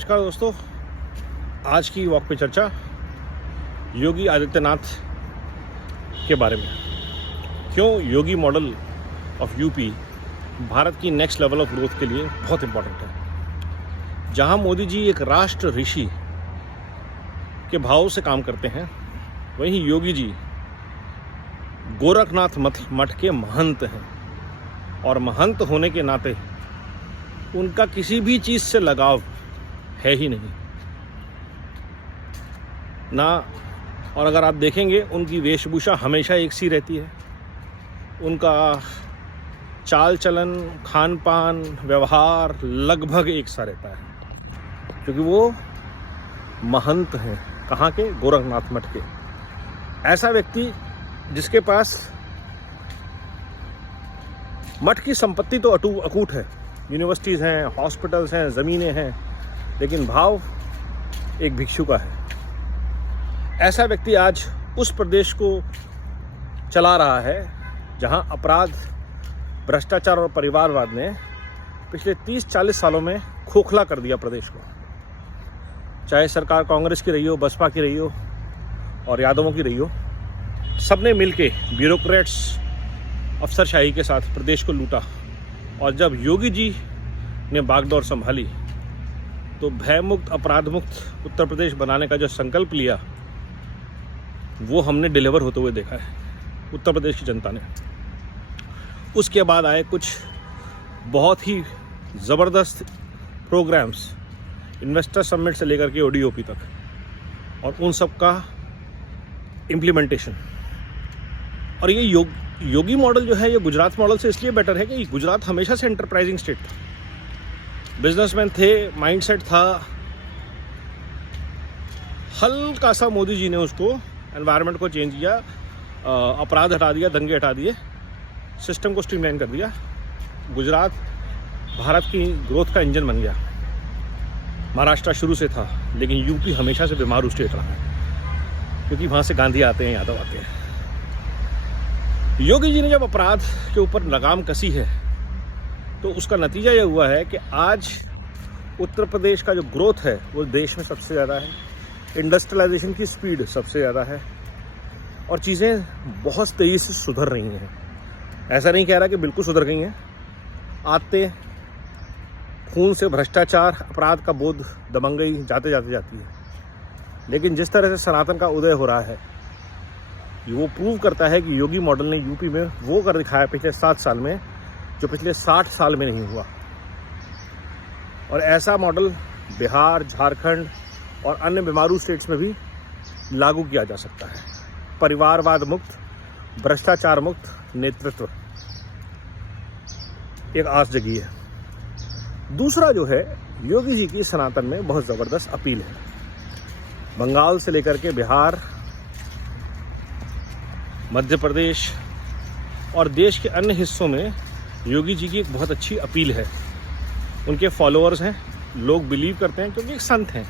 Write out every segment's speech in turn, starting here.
नमस्कार दोस्तों, आज की वॉक पे चर्चा योगी आदित्यनाथ के बारे में। क्यों योगी मॉडल ऑफ यूपी भारत की नेक्स्ट लेवल ऑफ ग्रोथ के लिए बहुत इम्पोर्टेंट है। जहां मोदी जी एक राष्ट्र ऋषि के भाव से काम करते हैं, वहीं योगी जी गोरखनाथ मठ के महंत हैं और महंत होने के नाते उनका किसी भी चीज़ से लगाव है ही नहीं ना। और अगर आप देखेंगे उनकी वेशभूषा हमेशा एक सी रहती है, उनका चाल चलन, खान पान, व्यवहार लगभग एक सा रहता है, क्योंकि वो महंत हैं। कहाँ के? गोरखनाथ मठ के। ऐसा व्यक्ति जिसके पास मठ की संपत्ति तो अकूट है, यूनिवर्सिटीज़ हैं, हॉस्पिटल्स हैं, ज़मीनें हैं, लेकिन भाव एक भिक्षु का है। ऐसा व्यक्ति आज उस प्रदेश को चला रहा है जहां अपराध, भ्रष्टाचार और परिवारवाद ने पिछले 30-40 सालों में खोखला कर दिया प्रदेश को। चाहे सरकार कांग्रेस की रही हो, बसपा की रही हो और यादवों की रही हो, सबने मिलके ब्यूरोक्रेट्स, अफसरशाही के साथ प्रदेश को लूटा। और जब योगी जी ने बागडोर संभाली तो भयमुक्त, अपराध मुक्त उत्तर प्रदेश बनाने का जो संकल्प लिया, वो हमने डिलीवर होते हुए देखा है उत्तर प्रदेश की जनता ने। उसके बाद आए कुछ बहुत ही ज़बरदस्त प्रोग्राम्स, इन्वेस्टर समिट से लेकर के ओडीओपी तक, और उन सब का इम्प्लीमेंटेशन। और ये योगी मॉडल जो है, ये गुजरात मॉडल से इसलिए बेटर है कि गुजरात हमेशा से एंटरप्राइजिंग स्टेट था, बिजनेसमैन थे, माइंडसेट था। हल्का सा मोदी जी ने उसको, एनवायरनमेंट को चेंज किया, अपराध हटा दिया, दंगे हटा दिए, सिस्टम को स्ट्रीमलाइन कर दिया। गुजरात भारत की ग्रोथ का इंजन बन गया। महाराष्ट्र शुरू से था, लेकिन यूपी हमेशा से बीमारू स्टेट रहा है, क्योंकि वहाँ से गांधी आते हैं, यादव आते हैं। योगी जी ने जब अपराध के ऊपर लगाम कसी है, तो उसका नतीजा यह हुआ है कि आज उत्तर प्रदेश का जो ग्रोथ है वो देश में सबसे ज़्यादा है, इंडस्ट्रियलाइजेशन की स्पीड सबसे ज़्यादा है, और चीज़ें बहुत तेज़ी से सुधर रही हैं। ऐसा नहीं कह रहा कि बिल्कुल सुधर गई हैं। आते खून से भ्रष्टाचार, अपराध का बोध दबंगई जाते जाती है, लेकिन जिस तरह से सनातन का उदय हो रहा है, वो प्रूव करता है कि योगी मॉडल ने यूपी में वो कर दिखाया पिछले 7 साल में जो पिछले 60 साल में नहीं हुआ। और ऐसा मॉडल बिहार, झारखंड और अन्य बीमारू स्टेट्स में भी लागू किया जा सकता है। परिवारवाद मुक्त, भ्रष्टाचार मुक्त नेतृत्व एक आस जगी है। दूसरा जो है, योगी जी की सनातन में बहुत ज़बरदस्त अपील है। बंगाल से लेकर के बिहार, मध्य प्रदेश और देश के अन्य हिस्सों में योगी जी की एक बहुत अच्छी अपील है। उनके फॉलोअर्स हैं, लोग बिलीव करते हैं, क्योंकि एक संत हैं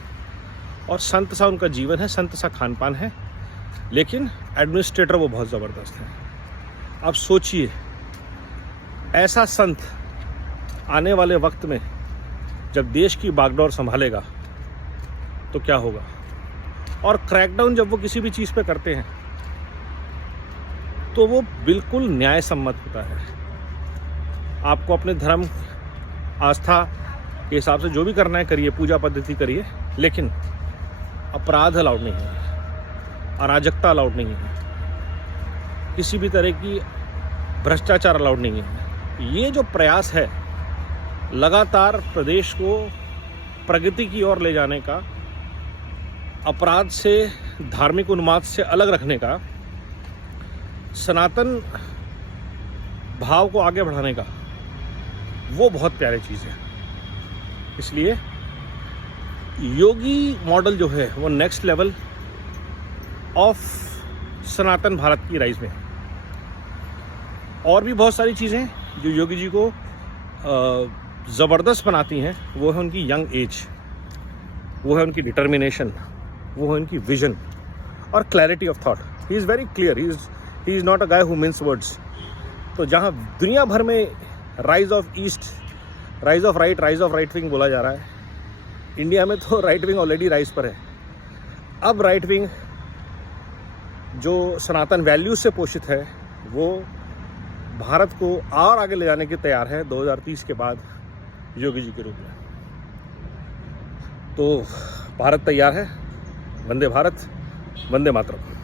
और संत सा उनका जीवन है, संत सा खान पान है, लेकिन एडमिनिस्ट्रेटर वो बहुत ज़बरदस्त हैं। अब सोचिए, ऐसा संत आने वाले वक्त में जब देश की बागडोर संभालेगा तो क्या होगा। और क्रैकडाउन जब वो किसी भी चीज़ पे करते हैं तो वो बिल्कुल न्याय सम्मत होता है। आपको अपने धर्म, आस्था के हिसाब से जो भी करना है करिए, पूजा पद्धति करिए, लेकिन अपराध अलाउड नहीं है, अराजकता अलाउड नहीं है, किसी भी तरह की भ्रष्टाचार अलाउड नहीं है। ये जो प्रयास है लगातार प्रदेश को प्रगति की ओर ले जाने का, अपराध से, धार्मिक उन्माद से अलग रखने का, सनातन भाव को आगे बढ़ाने का, वो बहुत प्यारी चीज़ है। इसलिए योगी मॉडल जो है वो नेक्स्ट लेवल ऑफ सनातन भारत की राइज में है। और भी बहुत सारी चीज़ें जो योगी जी को ज़बरदस्त बनाती हैं, वो है उनकी यंग एज, वो है उनकी डिटर्मिनेशन, वो है उनकी विजन और clarity of thought. He is very clear, he is not a guy who mince words. तो जहाँ दुनिया भर में rise of east, rise of right wing बोला जा रहा है, इंडिया में तो राइट विंग ऑलरेडी राइज पर है। अब राइट विंग जो सनातन वैल्यूज से पोषित है वो भारत को और आगे ले जाने के तैयार है 2030 के बाद योगी जी के रूप में। तो भारत तैयार है। वंदे भारत, वंदे मातरम।